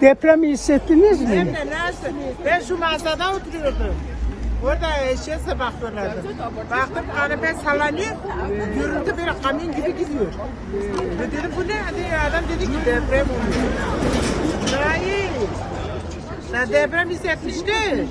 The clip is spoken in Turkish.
Depremi hissettiniz mi? Hem de nasıl? Ben şu mağazada oturuyordum. Orada eşeğe bakıyorlardı. Baktım araba sallanıyor. Görüntü böyle kamyon gibi gidiyor. Dedim bu ne? Adam dedi ki deprem oluyor. Hayır. Deprem hissetmişti.